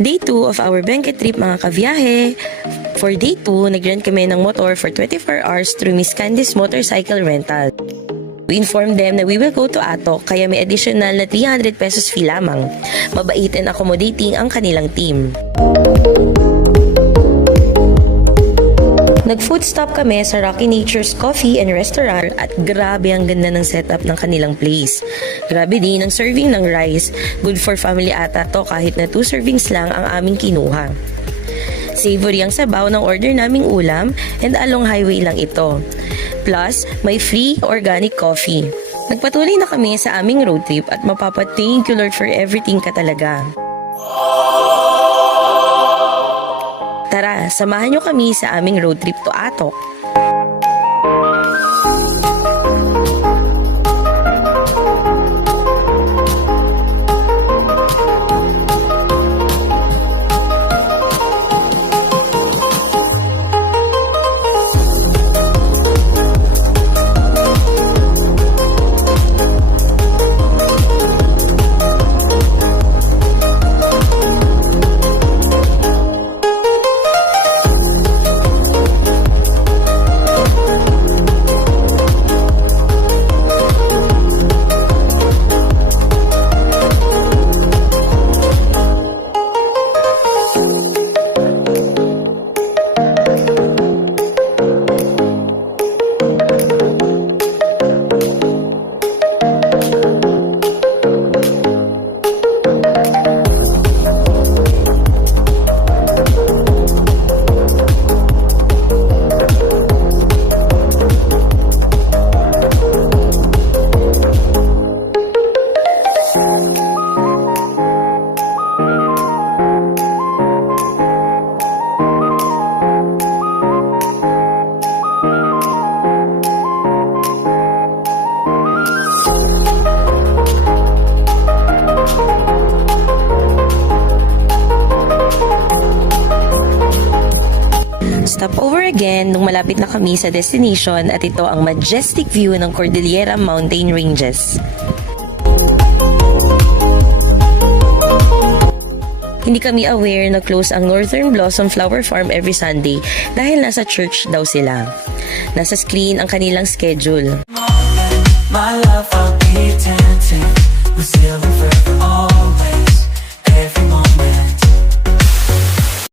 Day 2 of our Benguet trip mga kabiyahe. For day 2, nag-rent kami ng motor for 24 hours through Miss Candice Motorcycle Rental. We informed them na we will go to Atok kaya may additional na 300 pesos fee lamang. Mabait and accommodating ang kanilang team. Nag-food stop kami sa Rocky Nature's Coffee and Restaurant at grabe ang ganda ng setup ng kanilang place. Grabe din ang serving ng rice. Good for family ata to kahit na 2 servings lang ang aming kinuha. Savory ang sabaw ng order naming ulam and along highway lang ito. Plus, may free organic coffee. Nagpatuloy na kami sa aming road trip at mapapa-thank you Lord for everything ka talaga. Tara, samahan nyo kami sa aming road trip to Atok. Stop over again nung malapit na kami sa destination at ito ang majestic view ng Cordillera Mountain Ranges. Hindi kami aware na close ang Northern Blossom Flower Farm every Sunday dahil nasa church daw sila. Nasa screen ang kanilang schedule. My love, I'll be dancing with silver forever.